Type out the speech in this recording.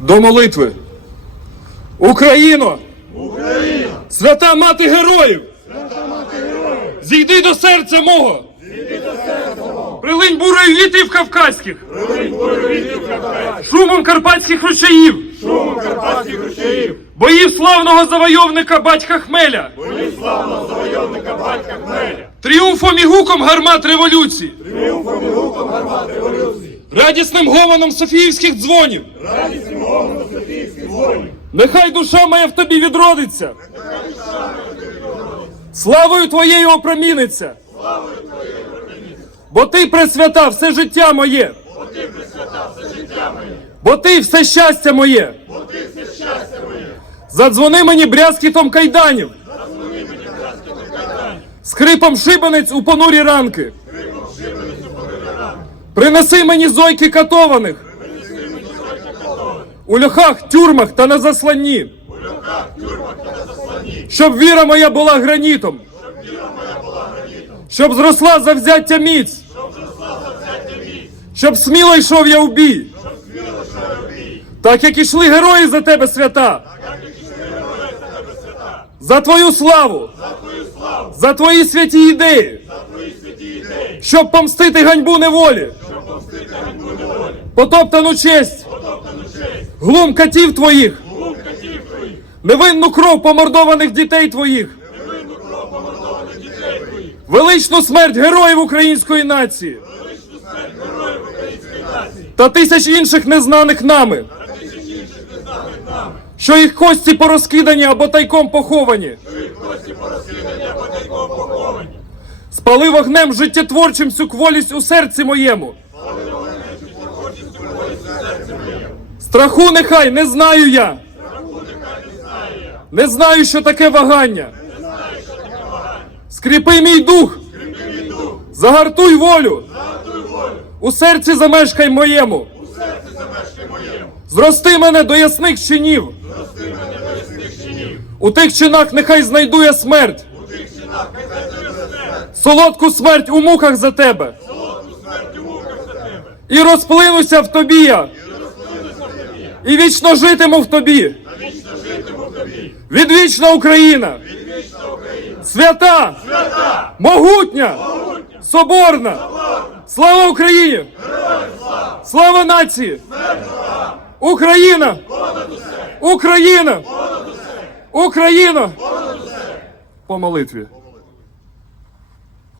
До молитви. Україно! Україна! Свята мати героїв! Свята мати героїв! Зійди до серця мого! Зійди до серця мого! Прилинь бурою вітрів кавказьких! Прилинь бойовиків Кавказ! Шумом карпатських ручаїв! Шумом карпатських ручаїв! Боїв славного завойовника батька Хмеля! Бої славного завойовника батька Хмеля! Тріумфом і гуком гармат революції! Тріумфом і гуком гармат революції! Радісним гомоном Софіївських дзвонів! Радісним Нехай душа моя в тобі відродиться! Славою твоєю опроміниться! Бо ти присвята все життя моє! Бо ти все щастя моє! Задзвони мені брязкітом кайданів! Зазвони мені! Скрипом шибениць у понурі ранки! Принеси мені зойки катованих! Принеси мені зойки катованих! У льохах, тюрмах та на засланні! У льохах, тюрмах та на засланні! Щоб віра моя була гранітом! Щоб віра моя була гранітом! Щоб зросла завзяття міць! Щоб зросла завзяття міць! Щоб сміло йшов я у бій! Щоб сміло йшов у бій! Так як ішли герої за тебе свята! Як і герої за! За твою славу! За твою славу! За твої святі ідеї! За твої святі ідеї! Щоб помстити ганьбу неволі! Щоб помстити ганьбу неволі! Потоптану честь! Глум катів твоїх! Глум катів твоїх! Невинну кров помордованих дітей твоїх! Невинну кров помордованих дітей твоїх! Величну смерть героїв української нації! Величну смерть героїв української нації! Та тисяч інших незнаних нами! Та тисяч інших незнаних нами! Що їх кості порозкидані або тайком поховані! Що їх кості порозслідування або тайком поховані! Спали вогнем життєтворчим всю кволість у серці моєму! Страху нехай не знаю я! Не знаю, що таке вагання! Скріпи мій дух! Загартуй волю! У серці замешкай моєму! Зрости мене до ясних чинів! У тих чинах нехай знайду я смерть! Солодку смерть у муках за тебе! І розплинуся в тобі я! І вічно житиму в тобі! Відвічна Україна! Свята! Могутня! Соборна! Слава Україні! Слава! Нації! Україна! Україна! Україна! По молитві.